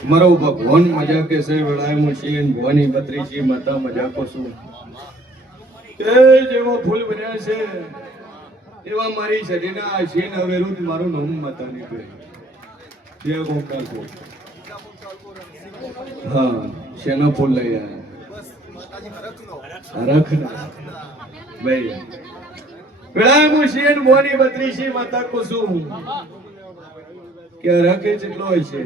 મારો ભગવાન મજા કે છે વેળાએ મુશીન ભવાની બત્રીસી માતા મજા કોશું કે જેવો ફૂલ બન્યા છે એવા મારી શરીરના આશીન વિરુદ્ધ મારું નામ માતા નીકળે જે ગોપાલ કો હા શેનો ફૂલ લઈ આયા રખ ભાઈ વેળાએ મુશીન ભવાની બત્રીસી માતા કોશું કે રખે જેટલો હોય છે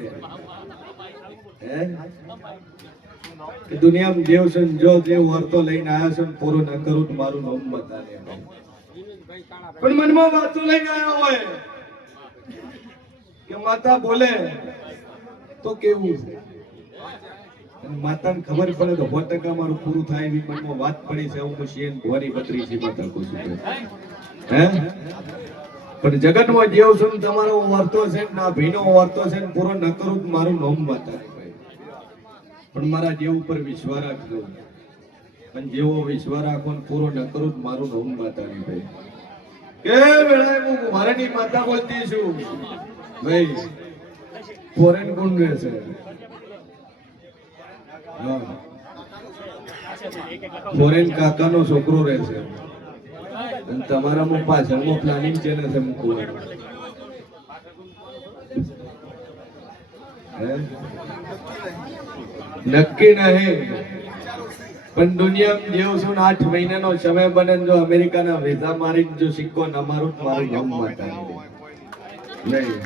કે દુનિયામાં દેવ છે જો દેવ વર્તો લઈને આવ્યા છે પૂરો ન કરું તો મારું નામ બતાવે પણ મનમાં વાતો લઈને આવ્યા હોય કે માતા બોલે તો કેવું માતાને ખબર પડે તો 100% મારું પૂરું થાય એવી મનમાં વાત પડી છે હું શેન ભવાની બત્રીસી માતા કહું છું હે પણ જગતમાં દેવ છું તમારો વર્તો છે ના ભીનો વર્તો છે પૂરો ન કરું તો મારું નામ બતાવે પણ મારા દેવ ઉપર વિશ્વાસ રાખજો અને જેવો વિશ્વાસ રાખો ને પૂરો ન કરું તો મારું નામ માતાની ભાઈ કે વેળાએ હું મારાની માતા બોલતી છું ભાઈ ફોરેન કોણ રહે છે ફોરેન કાકાનો છોકરો રહે છે અને તમારામાં પાછળમાં પ્લાનિંગ છે ને મૂકવું નક્કી નહીં પણ દુનિયામાં જેવું છું 8 મહિનાનો સમય બને જો અમેરિકાના વિઝા મારી જો સિક્કો ન મારું મારું નામ માતા નહીં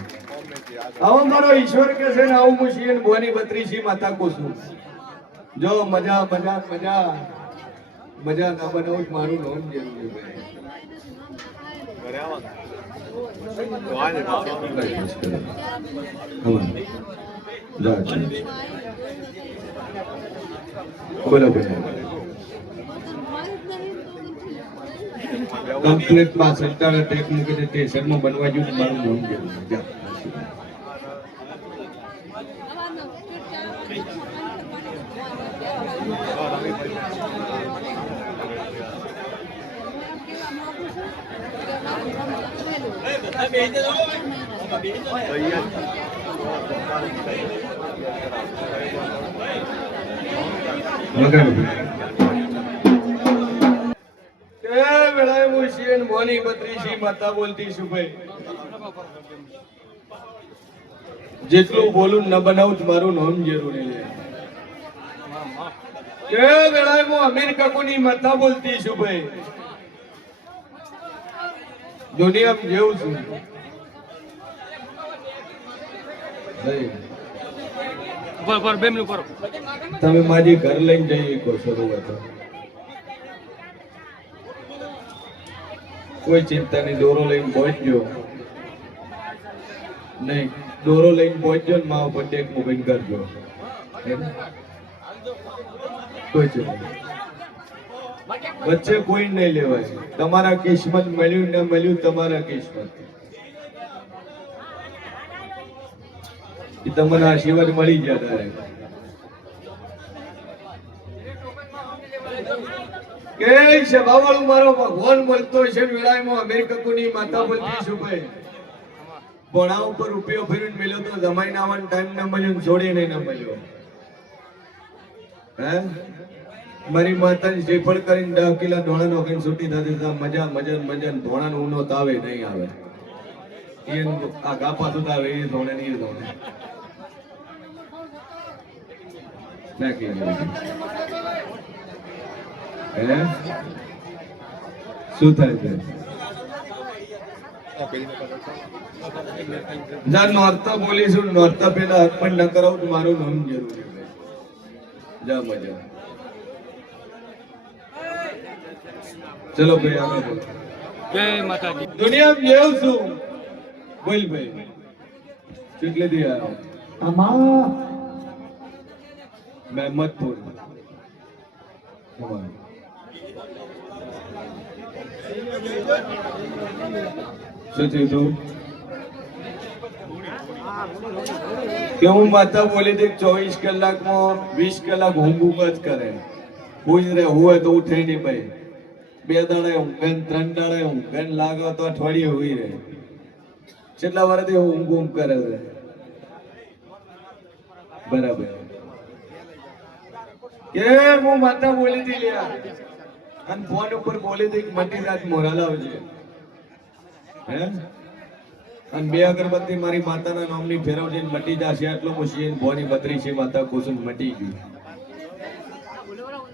આવો મારો ઈશ્વર કે છે ને આવું હું શિયન ભવાની બત્રીસી માતા કોશું જો મજા મજા મજા મજા ના બનાવું મારું નામ જરૂરી બોલો કમ્પ્લીટ માં સંતાન ટેક મૂકી સ્ટેશનમાં બનવા જેવું મારું નામ જરૂરી માતા બોલતી છું ભાઈ જેટલું બોલું ન બનાવું મારું નામ જરૂરી છે કે વેળાએ હું અમીર કાકોની માતા બોલતી છું ભાઈ દુનિયામાં જેવું છું તમે મારી ઘર લઈને જઈ શકો શરૂઆત કોઈ ચિંતા નહીં દોરો લઈને પહોંચજો નહીં દોરો લઈને પહોંચજો ને મારા પર ટેક મૂકીને કરજો કોઈ ચિંતા વચ્ચે કોઈ નહીં લેવાય તમારા કિસ્મત મળ્યું ન મળ્યું તમારા કિસ્મત તમને આશીર્વાદ મળી જાય તારે કે સભાવાળું મારો ભગવાન મળતો છે વેળામાં અમેરિકકોની માતા બોલતી છું ભાઈ ભણા ઉપર રૂપિયો ફેરીને મળ્યો તો જમાઈ નાવાનો ટાઈમ ન મળ્યો છોડીને ન મળ્યો હે મારી માતાની શ્રીફળ કરીને 10 કિલો ધોળા નોખીને છૂટી થતી મજા મજા મજા ધોળાનો ઊનો તાવે નહીં આવે એ આ ગાપા સુતા આવે એ ધોળે નહીં ધોળે નાખી હે શું થાય છે જા નોરતા બોલીશું નોરતા પેલા અર્પણ ન કરાવું તો મારું નામ જરૂરી જા મજા ચલો ભાઈ આગળ જય માતાજી દુનિયામાં જેવું છું બોલ ભાઈ કેટલે દી આવ્યો આમાં મહેમદપુર શું થયું તું કે હું માતા બોલી હતી 24 કલાકમાં 20 કલાક ઊંઘ જ કરે કોઈ રે હોય તો ઉઠે નહીં ભાઈ 2 દાડે ઊંઘે 3 દાડે ઊંઘે લાગે તો અઠવાડિયે હોઈ રહે કેટલા વર્ષથી ઊંઘ કરે છે બરાબર કે હું માતા બોલી હતી લ્યા અને ફોન ઉપર બોલી હતી કે મટી જાત મોરા લાવજે હે અને બે અગરબત્તી મારી માતાના નામની ફેરવજે ને મટી જશે આટલો મુશીન ભોની બત્રી છે માતા કુસુમ મટી ગઈ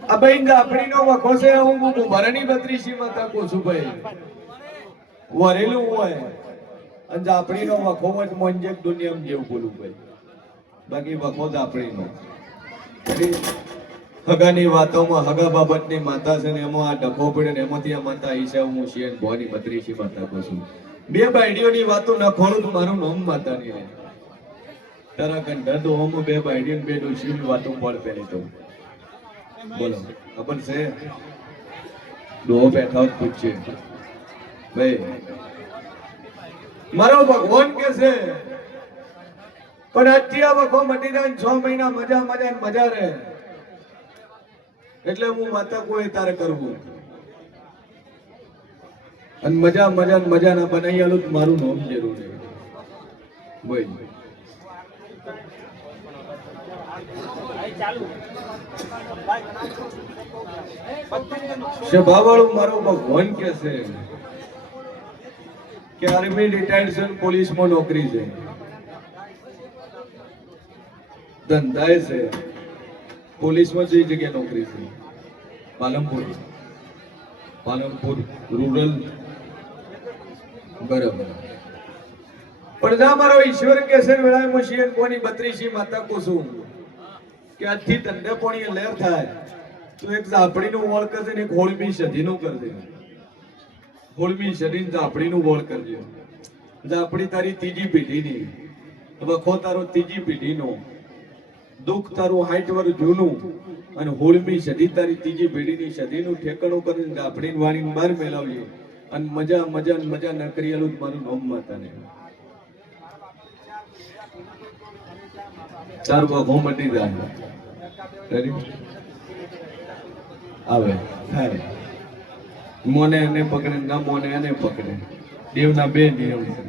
આ ભાઈ આપણીનો વખો છે હું ભરની બત્રી છે માતા કુસુમ ભાઈ વરેલું હોય અને આપણીનો વખો જ મોંજેક દુનિયામાં જેવું બોલું ભાઈ બાકી વખો જ આપણીનો હગાની વાતોમાં હગા બાબતની માતા છે ને એમાં આ ડખો પડે ને એમાંથી આ માતા ઈશા હું શિયન ભવાની બત્રીસી માતા કુસુમ બે બાયડીઓની વાતો ન ખોળું તો મારું નામ માતા નહીં રહે તારા કંઠા તો હોમ બે બાયડીઓ બે ડોશીની વાતો પડ પહેલી તો બોલો ખબર છે ડો બેઠા જ પૂછશે ભાઈ મારો ભગવાન કે છે પણ આજથી આ વખો મટી જાય 6 મહિના મજા મજા મજા રહે એટલે હું માતા કોઈ તારે કરવું અને મજા મજા મજા ના બનાવી આલું મારું નામ જરૂર છે ભાઈ સભાવાળું મારો ભગવાન કે છે કે આર્મી રિટાયર્ડ છે પોલીસમાં નોકરી છે ધંધાએ છે પોલીસમાં જે જગ્યાએ નોકરી છે પાલનપુર રૂરલ બરાબર પણ જા મારો ઈશ્વર કે છે વેળાએ મુશિયન કોની બત્રીસી માતા કુસુમ કે આજથી ધંધે પોણી લેર થાય તો એક ઝાપડીનું વળ કરજે ને એક હોળમી સદીનું કરજે હોળમી સદી ઝાપડીનું વળ કરજે ઝાપડી તારી ત્રીજી પેઢીની વખો તારો ત્રીજી પેઢીનો દુઃખ તારું 60 વર્ષ જૂનું અને હોળમી સદી તારી ત્રીજી પેઢીની સદીનું ઠેકાણું કરીને ઝાપડીને વાળીને બહાર મેલાવીએ અને મજા મજા મજા ન કરી આલું મારું નામ માતાને ચાર વખો મટી જાય આવે થાય મોને એને પકડે ના મોને એને પકડે દેવના બે નિયમ છે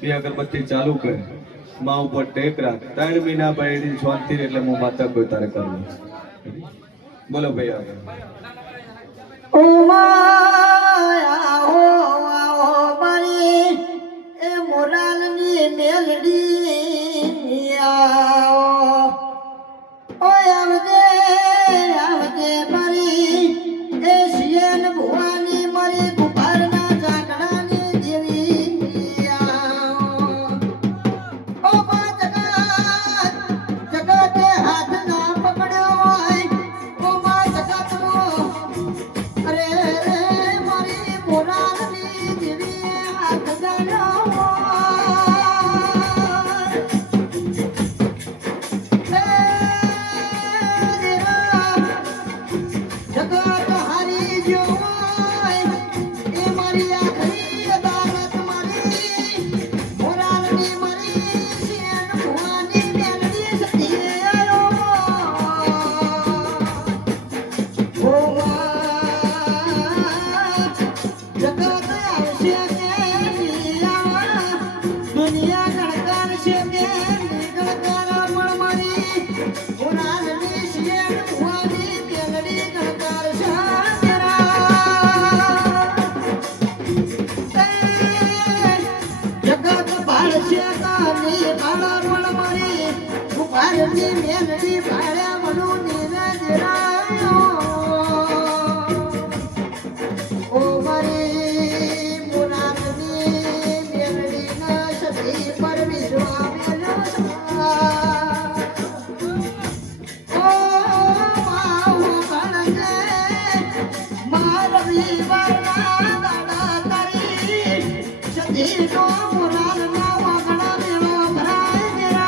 બે અગરબત્તી ચાલુ કરે માં ઉપર ટેક રાખ 3 મહિના બાયડી શાંતિ એટલે હું માતા કોઈ તારે કરવું બોલો ભાઈ આગળ ઓ માયા હો આવો મારી એ મોરાલની મેલડી આવો ઓય આવજે આવજે મારી એ શિયન ભુવાની મારી ગુફારના ઝાકડાની જેવી આવો ઓ મા જગતે હાથ ના પકડ્યો હોય ઓ મા જગતનો અરે રે મારી મોરાલની જેવી હાથ ગાડો જગત હારી ગયો હોય એ મારી આખરી અદાલત મારી મોરાલની મારી શિયન ભુવાની મેલડી સતી આયો ઓ જગત આવશે કે દુનિયા ગણકાર છે કે ગણકાર પણ મારી મોરાલની શિયન ભુવાની મેલડી ગણકાર છે જગત ભાળશે કાની ભાળા પણ મારી ભારતી મેલડી ભાળ્યા મનું નીને દેરાયો ઓ મારી મોરાલની મેલડીના સતી પર વિશ્વામેલો ઓ માહુ ભણજે મારવી વાળા દાડા તારી સતી નો મોરાલના વાગડા મેળો ભરાય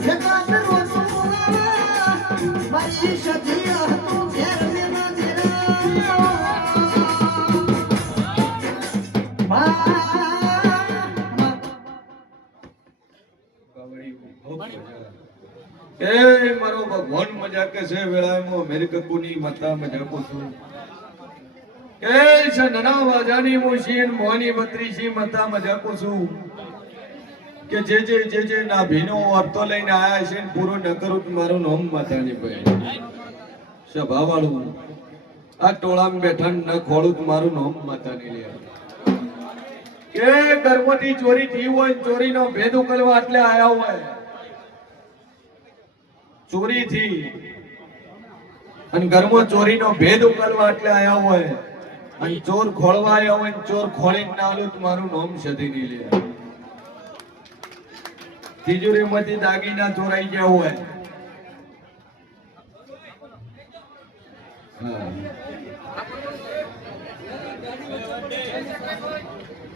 જગત રોતું મારી સતી હતું ઘેર મેલા દેરાયો એ મારો ભગવાન મજા કે છે વેળામાં મેરી કકુની માતા મજા કો છું કે સનના વાજાની મુશીન મોની બત્રીસી મતા મજાકો છું કે જે ના ભીનો વર્તો લઈને આયા છે ને પૂરો ન કરું તો મારું નામ માતાની ભાઈ સભા વાળું આ ટોળામાં બેઠા ન ખોળું તો મારું નામ માતાની લે કે ગર્ભવતી ચોરી થઈ હોય ચોરીનો ભેદ ઉકેલવા એટલે આયા હોય ચોરી થી અને ઘરમાં ચોરીનો ભેદ ઉકેલવા એટલે આયા હોય અને ચોર ખોળવા આવ્યા હોય ને ચોર ખોળીને ના આલું તો મારું નામ સધી નહીં લે તિજોરીમાંથી દાગીના ચોરાઈ ગયા હોય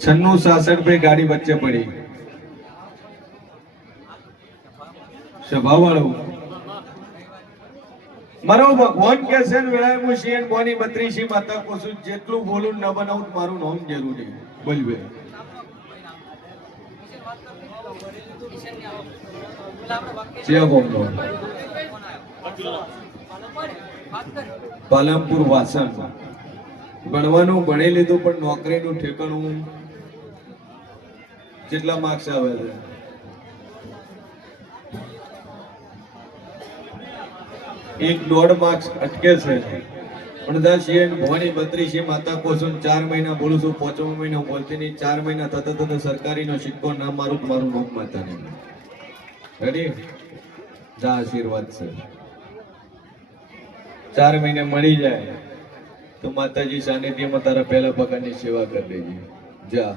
છન્નું 66 पे गाड़ी बच्चे पड़ी सभा वालों મારો ભગવાન કે છે ને વેળાએ હું શિયન બોની બત્રીસી માતા કોસું જેટલું બોલું ન બનાવું મારું નામ જરૂરી બોલવે જે બોલો પાલનપુર વાસણ ભણવાનું ભણી લીધું પણ નોકરીનું ઠેકાણું કેટલા માર્ક્સ આવે છે एक 1.5 मार्क्स अटके છે પણ દાશિયન ભવાની 32 માતા કોસુન 4 મહિના બોલું છું 5મો મહિનો બોલતી નહીં 4 મહિના થતા સરકારીનો સિક્કો ના મારું મારું નામ માતા નહીં રેડી જા આશીર્વાદ છે 4 મહિને મળી જાય તો માતાજી સાનિધ્યમાં તારા પહેલા પગારની સેવા કરી દેજે જા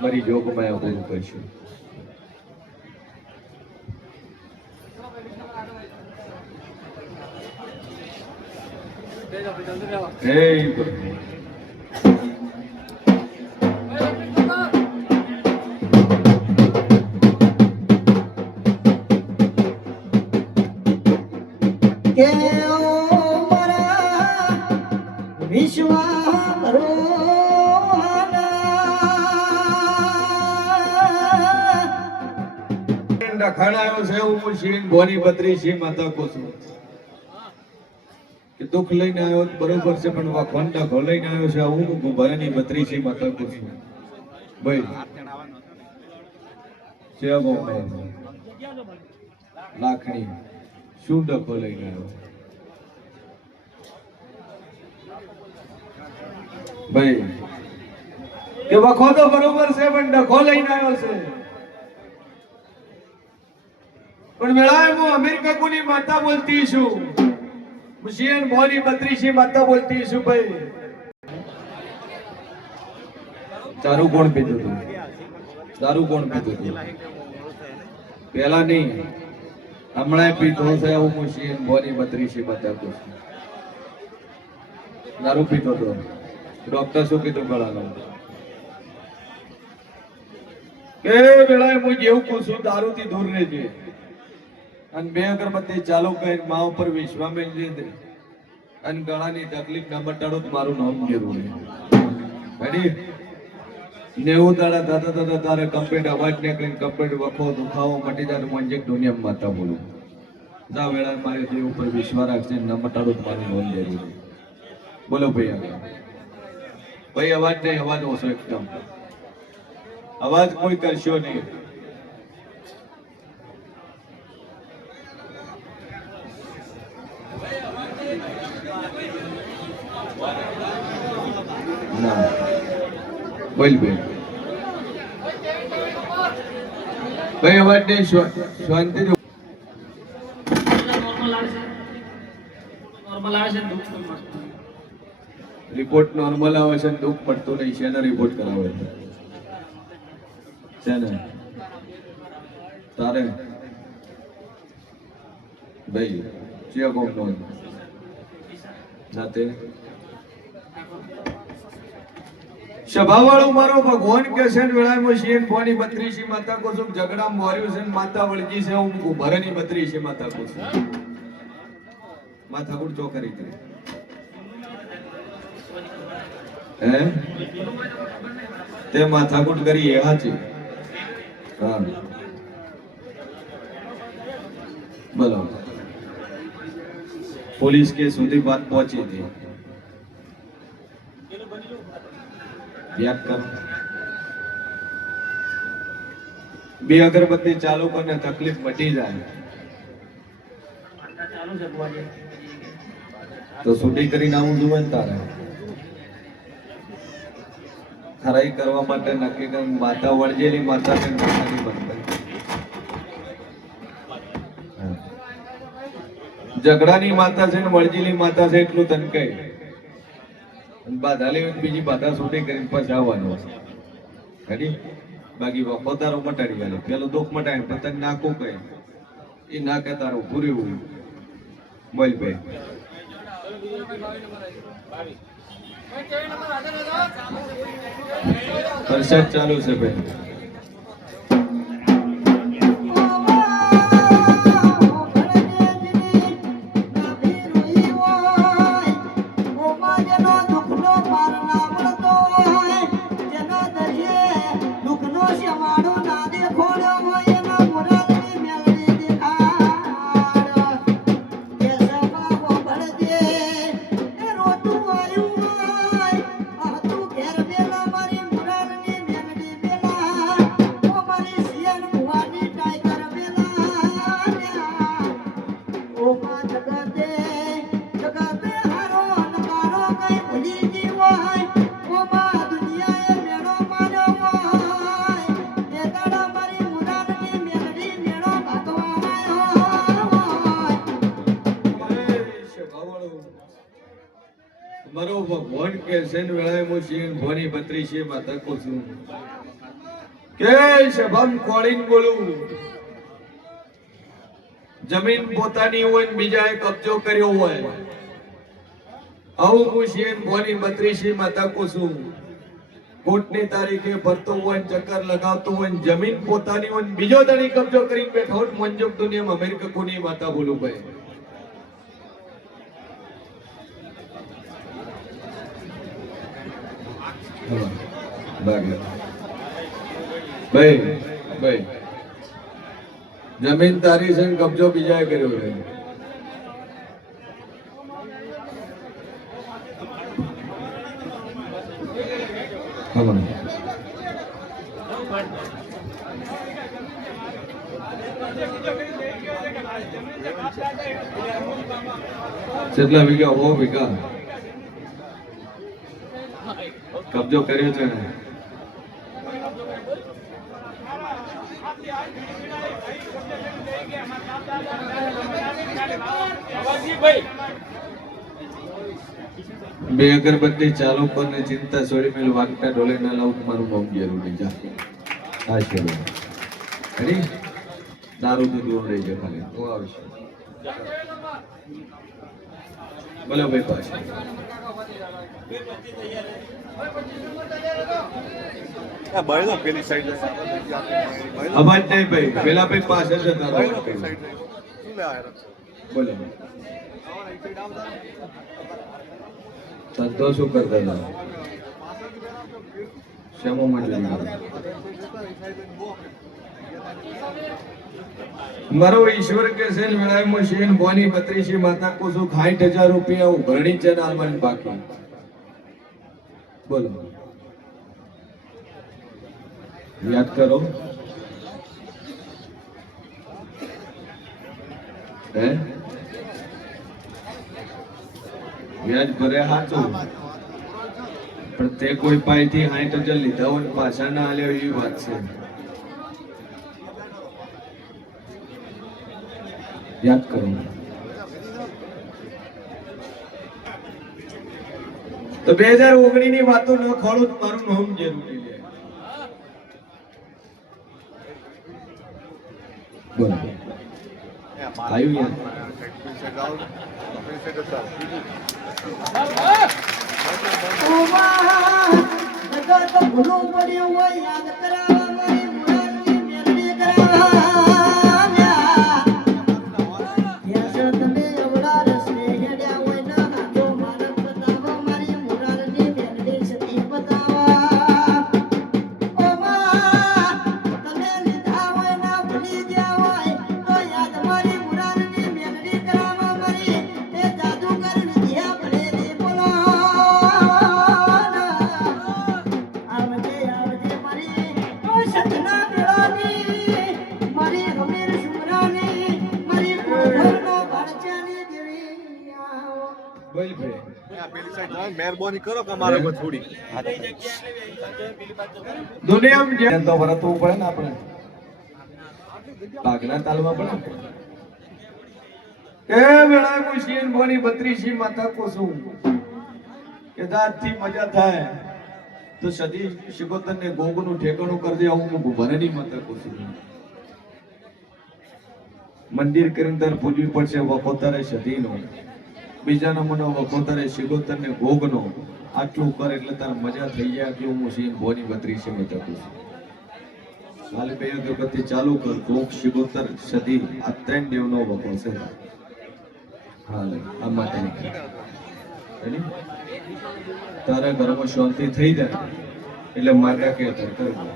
મારી જોગમાં આ પૂરું કરશું Hey, કે ઓ મારા વિશ્વા રોહાના ખણાયો છે હું શીન બોની 32 માતા કોસું કે દુઃખ લઈને આવ્યો બરોબર છે પણ વાખોંડા ઘો લઈને આવ્યો છે હું ભરાની 32 માતા કોસું ભાઈ છે ગો લાખણી શું ડખો લઈને આવ્યો ભાઈ કે વખો તો બરોબર છે પણ ડખો લઈને આવ્યો છે પણ વેળાએ હું અમેરિકા કોની માતા બોલતી છું મુશિયન મોની 32 માતા બોલતી છું ભાઈ દારૂ કોણ પીતું હતું પેલા નહીં હમણાં પીતો છે હું મુશિયન મોની 32 માતા કહું છું દારૂ પીતો હતો ડોક્ટર શું કીધું ગળાનું કે વેળાએ હું જેવું કહું છું દારૂથી દૂર રહેજે અને 2 અગરબત્તી ચાલુ કરી મા ઉપર વિશ્વા મેળવી દે અને ગળાની તકલીફ ના મટાડો તો મારું નામ જરૂરી રેડી 90 દાડા થતા તારે કમ્પ્લીટ અવાજ નીકળીને કમ્પ્લીટ વખો દુખાવો મટી જાય તો મંજક દુનિયા માતા બોલું જા વેળા મારે જે ઉપર વિશ્વાસ રાખશે ન મટાડો તો મારું નામ જરૂરી બોલો ભાઈ ભાઈ અવાજ નહીં અવાજ ઓછો એકદમ અવાજ કોઈ કરશો નહીં ના બોલ ભાઈ ભાઈ અવાજ નહીં શાંતિ રિપોર્ટ નોર્મલ આવે છે દુઃખ પડતો નહીં શેના રિપોર્ટ કરાવે છે ને તારે ભાઈ ચિયા કોમ નો જાતે સભાવાળો મારો ભગવાન કે છે વેળામાં શિયન બોની 32 માતા કોસું ઝઘડા મોર્યું છે માતા વળગી છે હું ભરની 32 માતા કોસું માથા કુડ ચોકરી કરી હે તે માથાકૂટ કરી એ હાચી હા બોલો પોલીસ કે સુધી વાત પહોંચી હતી યાદ કરો. બે અગરબત્તી ચાલુ કરીને તકલીફ મટી જાય તો શૂટિંગ કરીને આવું જોવે ને તારે ખરાઈ કરવા માટે નક્કી કરી માતા વળજેલી માતા ને માતાની બંધ ઝઘડાની માતા છે ને વળજેલી માતા છે એટલું તને કહી બાધા લેવી બીજી બાધા શૂટિંગ કરીને પછી આવવાનું રેડી. બાકી પોતારો મટાડી ગયેલો પેલું દુઃખ મટાય પતંગ નાખું કઈ એ નાખે તારું પૂરી હોય બોલ ભાઈ. વરસાદ ચાલુ છે ભાઈ. મારો ભગવાન કે છે ને વેળાએ હું છીએ ભોની બત્રી છે માતા કો છું કે શબમ કોળીન બોલું. જમીન પોતાની હોય ને બીજાએ કબજો કર્યો હોય આવું હું છીએ ભોની બત્રી છે માતા કો છું. કોર્ટની તારીખે ભરતો હોય ચક્કર લગાવતો હોય જમીન પોતાની હોય બીજો તારી કબજો કરીને બેઠો હોય મંજોક દુનિયામાં અમેરિકા કોની માતા બોલું ભાઈ. ભાઈ જમીન તારી છે કબજો બીજાએ કર્યો છે. કેટલા વીઘા 100 વીઘા કબજો કર્યો છે ને. બે અગરબત્તી ચાલુ કરીને ચિંતા છોડી મેલ વાગતા ઢોલે ના લાવું મારું બહુ જરૂરી જા આ છે રેડી. દારૂ તો દૂર રહી જાય ખાલી તો આવશે. બોલો ભાઈ પાછળ પેલી સાઈડ અવાજ નહીં ભાઈ પેલા ભાઈ પાસે જતા બોલો સંતો શું કરતા હતા શેમો મજૂરી મારો ઈશ્વર કે છે વેળામાં શેન બોની બત્રીસી માતા કો શું 60,000 રૂપિયા ઉઘરણી છે નાલવાની બાકી બોલો યાદ કરો હે વ્યાજ ભરે હાચું પણ તે કોઈ પાસેથી 60,000 લીધા હોય પાછા ના આલ્યા એવી વાત છે. યાદ કરો તો 2019 ની વાતો ન ખોળું મારું નામ જરૂરી છે. બોલો આવ્યું યાર તો ભૂલું પડ્યું હોય યાદ કરાવવા મારી મુરાદની મેલડી કરાવ્યા. તમે અવળા રસ્તે હેડ્યા હોય ના હાથો મારક બતાવો મારી મુરાદની મેલડી સતી બતાવા. તમે લીધા હોય ના ભૂલી ગયા હોય તો યાદ મારી મુરાદની મેલડી કરાવવા મારી એ જાદુગર વિદ્યા ભળેલી બોલો. પેલી સાઈડ જાઓ, મહેરબાની કરો કે અમારે પર થોડી દુનિયામાં જે તો વર્તવું પડે ને આપણે ભાગના તાલમાં પડે એ વેળા કોઈ શિયન ભવાની 32 માતા કોસું કે દાંતથી મજા થાય તો સદી શિકોતરને ગોગનું ઠેકાણું કરી દે આવું હું ભરણી માતા કોસું મંદિર કરીને તાર પૂજવી પડશે વખોતરે સદીનો બીજાનો મનો વખોતરે શિકોતરને ગોગનો આટલું કર એટલે તાર મજા થઈ જાય કે હું શિયન ભવાની 32 માતા કોસું હાલ બે અગરબત્તી ચાલુ કર ગોગ શિકોતર સદી આ 3 દેવનો વખો છે હાલ આ માટે તારા ઘરમાં શાંતિ થઈ જાય એટલે માતા કે કરવું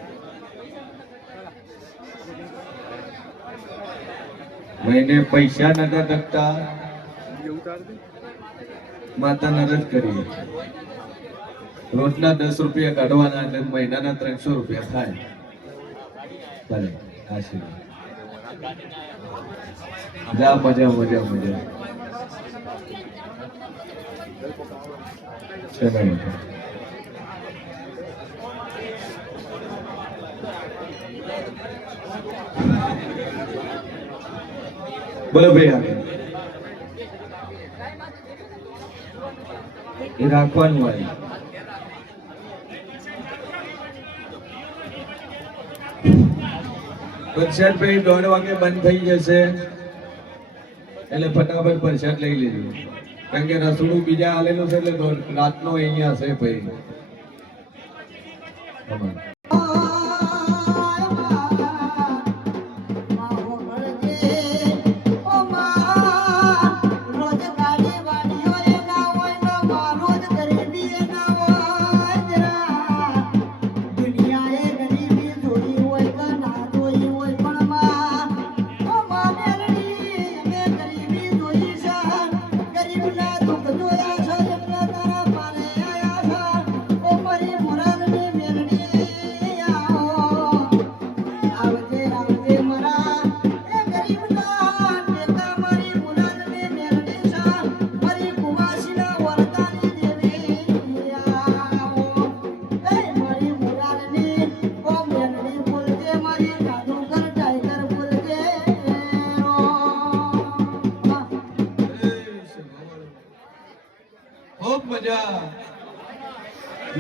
મહિને પૈસા નતા ટકતા માતાના રજ કરી રોજના 10 રૂપિયા કાઢવાના એટલે મહિનાના 300 રૂપિયા થાય ભલે આશીર્વાદ જા મજા મજા મજા બોલો ભાઈ એ રાખવાનું હોય પ્રસાદ ભાઈ 1:30 વાગે બંધ થઈ જશે એટલે ફટાફટ પ્રસાદ લઈ લેજો કારણ કે રસોડું બીજા આલેલું છે એટલે રાતનો અહીંયા છે ભાઈ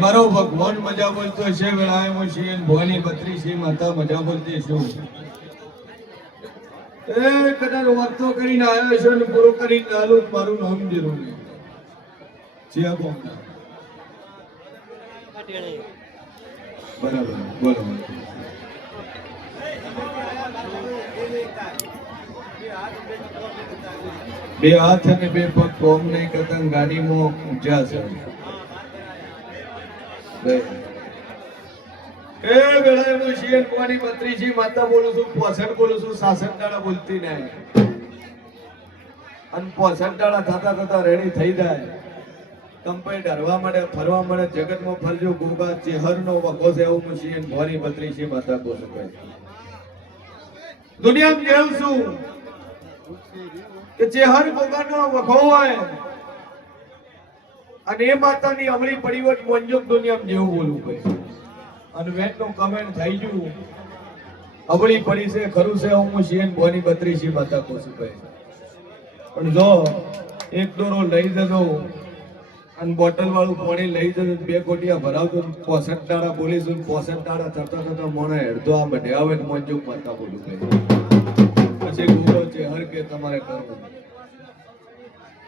મારો ભગવાન મજા બોલતો છે વેળાએ હું શિયન ભવાની 32 માતા મજા બોલતી છું એ કદાચ વાતો કરીને આવ્યો છે ને પૂરો કરીને ચાલુ મારું નામ જીરું નહીં છે બોમના બરાબર બોલો બે હાથ અને બે પગ કોમ નહીં કરતા ગાડીમાં ઊંચા છે એ વેળાએ હું શિયન ભવાની 32 માતા બોલું છું 65 બોલું છું 66 દાડા બોલતી નહીં અને 65 દાડા થતા થતા રેડી થઈ જાય કંપાઈ ડરવા મળે ફરવા મળે જગતમાં ફરજો ગોગા ચેહરનો વખો છે એવું હું શિયન ભવાની 32 માતા બોલું છું દુનિયામાં જેવું છું કે ચેહર ગોગાનો વખો હોય અને એ માતાની અમળી પડી હોય મંજોક દુનિયામાં જેવું બોલવું ભાઈ અને વેટનું કમેન્ટ થઈ ગયું અમળી પડી છે ખરું છે હું શિયન ભવાની 32 માતા કોશું ભાઈ પણ જો એક દોરો લઈ જજો અને બોટલ વાળું પાણી લઈ જજો 2 કોટિયા ભરાવજો 65 દાડા બોલીશું 65 દાડા થતા થતા મોણે હેડતો આ બધે આવે ને મંજોક માતા બોલું ભાઈ પછી ગુરુ છે હર કે તમારે કરવું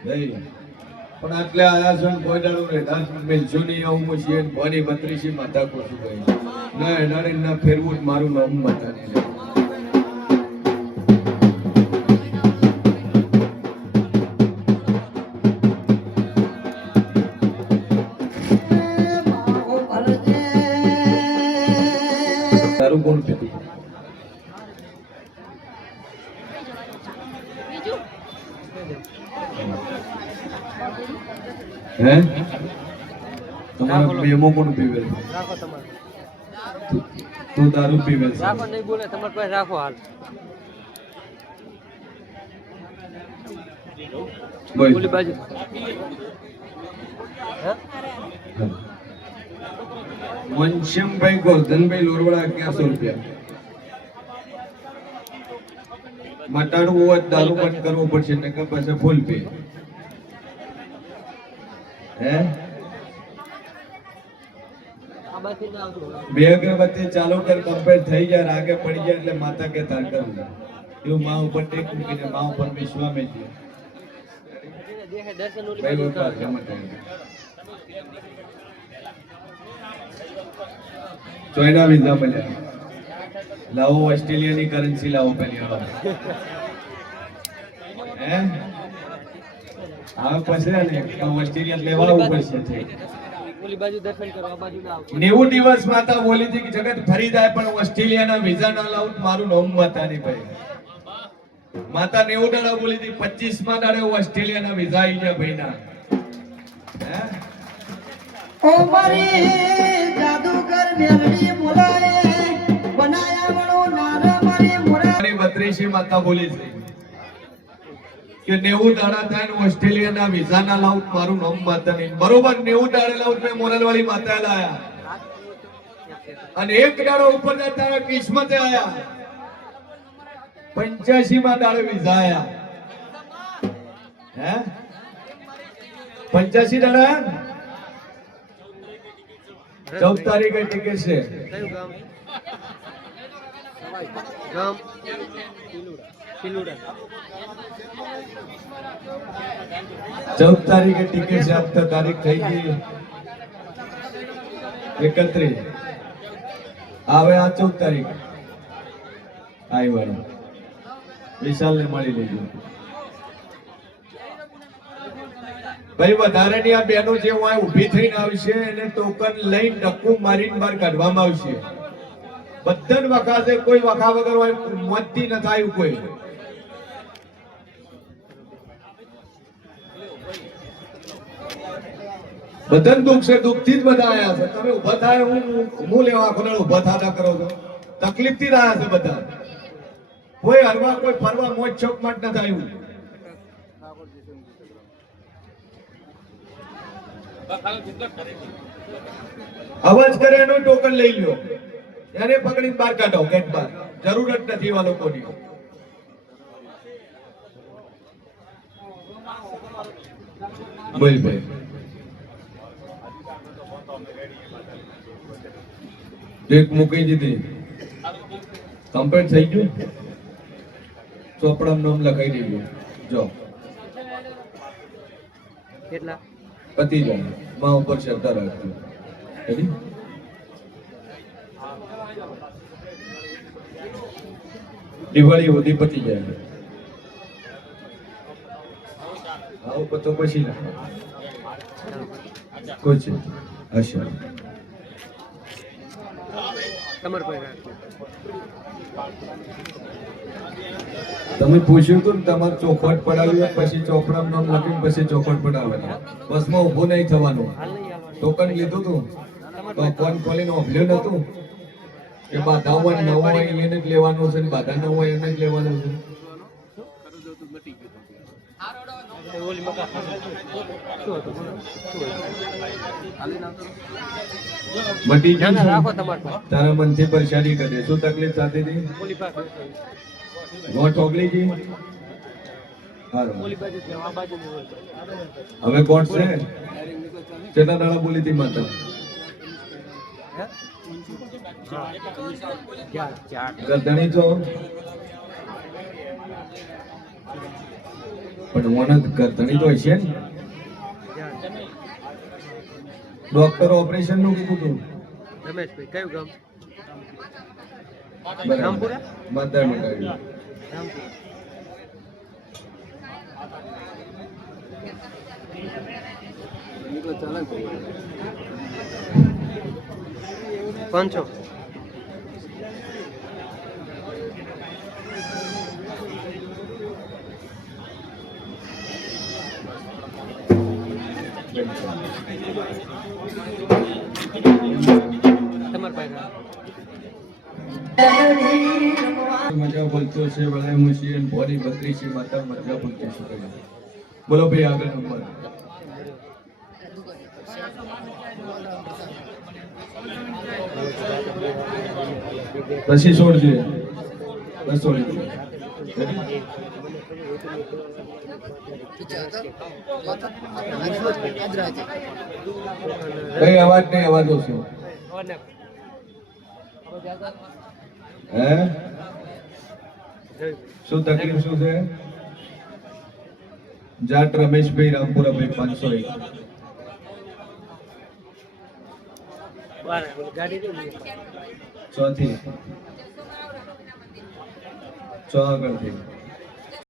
નહીં પણ આટલે આયા છો કોઈ દાડું રહેતા મિલજો નહીં આવું હું શિયન ભવાની 32 માતા કોશું ભાઈ ના એનાડે ના ફેરવું મારું નામ માતા નહીં તારું કોણ પીતું હે તમારા બેમો કોણ પીવે તું દારૂ પીવે રાખો નહીં બોલે તમારે પાસે રાખો હાલ બોલ બોલી બાજુ વંશ્યમભાઈ ગોરધનભાઈ લોરવાડા 1100 રૂપિયા. મટાડવું હોય તો દારૂ બંધ કરવું પડશે નકર પછી ફૂલ પે. હે બે અગરબત્તી ચાલુ કર કમ્પ્લીટ થઈ જાય આગે પડી જાય એટલે માતા કે તાર કરું એવું માં ઉપર ટેક મૂકીને માં ઉપર વિશ્વામે છે. ભાઈ ઉપર જમા કરી ચોયના વિઝા મળ્યા. લાવો ઓસ્ટ્રેલિયાની કરન્સી લાવો પેલી આવો. હે આ પછી ને ઓસ્ટ્રેલિયા લેવા આવવું પડશે. ઓલી બાજુ દર્શન કરો આ બાજુ ના આવો. 90 દિવસ માતા બોલી હતી કે જગત ફરી જાય પણ ઓસ્ટ્રેલિયાના વિઝા ના લાવું તો મારું નામ માતા નહીં ભાઈ. માતા 90 દાડા બોલી હતી 25મા દાડે ઓસ્ટ્રેલિયાના વિઝા આવી ગયા ભાઈના. હે ઓ મારી જાદુગર મેલડી બોલાય બનાયા વણો નાર મારી મોરા. 32 માતા બોલી છે કે 90 દાડા થાય ને ઓસ્ટ્રેલિયાના વિઝા ના લાવું તો મારું નામ માતા નહીં. બરોબર 90 દાડે લાવું મેં મોરલવાળી માતા લાયા અને એક દાડો ઉપર જતા કિસ્મતે આયા 85મા દાડે વિઝા આયા. હે 85 દાડા 14 તારીખે ટિકિટ છે. કયું ગામ? ગામ પિલુડા. 14 તારીખે ટિકિટ છે. આજ તો તારીખ થઈ ગઈ 31. આવે આ 14 તારીખ આવ્યો વિશાલ ને મળી લેજો ભાઈ. વધારે ની આ બેનો જે હોય ઊભી થઈને આવશે એને ટોકન લઈને ધક્કું મારીને બહાર કાઢવામાં આવશે. બધાને વખાશે, કોઈ વખા વગર હોય મોતથી ન થાય કોઈ. બધાને દુઃખ છે, દુઃખથી જ બધા આયા છે. તમે ઉભા થાય હું લેવા આખો દાડો ઉભા થાતા કરો છો. તકલીફથી જ આયા છે બધા. કોઈ હરવા કોઈ ફરવા મોજ શોખ માટે નથી આવ્યું. અવાજ કરે એનું ટોકન લઈ લ્યો, એને પકડીને બહાર કાઢો ગેટ બહાર. જરૂરત નથી એવા લોકોની. બોલ ભાઈ એક મૂકી દીધી કમ્પ્લીટ થઈ ગયું. ચોપડા નામ લખાઈ દેજો. જો કેટલા પતિ જાય માં ઉપર શ્રદ્ધા રાખજો. રેડી? દિવાળી સુધી પતી જાય. આવું પતો પછી નાખો. કોઈ છે અચ્છા તમાર પાસે રાખો. તમે પૂછ્યું હતું ને તમારે ચોખવટ પડાવી પછી ચોપડા નામ લખીને પછી ચોખવટ પડાવવાની. બસમાં ઊભું નહીં થવાનું. હાલ નહીં હાલવાનું. ટોકન લીધું હતું તો કોણ ખોલીને ઓભલ્યું નતું કે બાધા હોય ન હોય એને જ લેવાનું છે ને બાધા ન હોય એને જ લેવાનું છે. ઓલી મકા શું હતું? શું હતું? હાલી નાખો. મટી ના ના ગયું રાખો છે? તમાર પાસે. તારા મનથી પરેશાની કરે. શું તકલીફ થતી હતી? ઓલી પાસે ગોઠ ઓગળી ગઈ? હારું. ઓલી બાજુ છે આ બાજુ ની ઓલી. હવે કોણ છે? કેટલા દાડા બોલી હતી માતા? હે? ચાર ચાર. ગરદણી તો પણ મને ગરદણી તો હશે ને. ડોક્ટર ઓપરેશન નું કીધું હતું. રમેશભાઈ કયું ગામ? બરાબર. રામપુરા? માતા મંગાવ્યું. રામપુરા. પાંચસો. તમાર પાસે મજા બોલતો છે વળાય મુશી અને ભોરી બત્રી છે માતા મજા બોલતી છે. બોલો ભાઈ આગળ નંબર પછી છોડજે બસ છોડી દે. કઈ અવાજ નહીં, અવાજ ઓછો. હે શું તકલીફ શું છે? જાટ રમેશભાઈ રામપુરાભાઈ 501. ગાડી ચોથી ચો આગળથી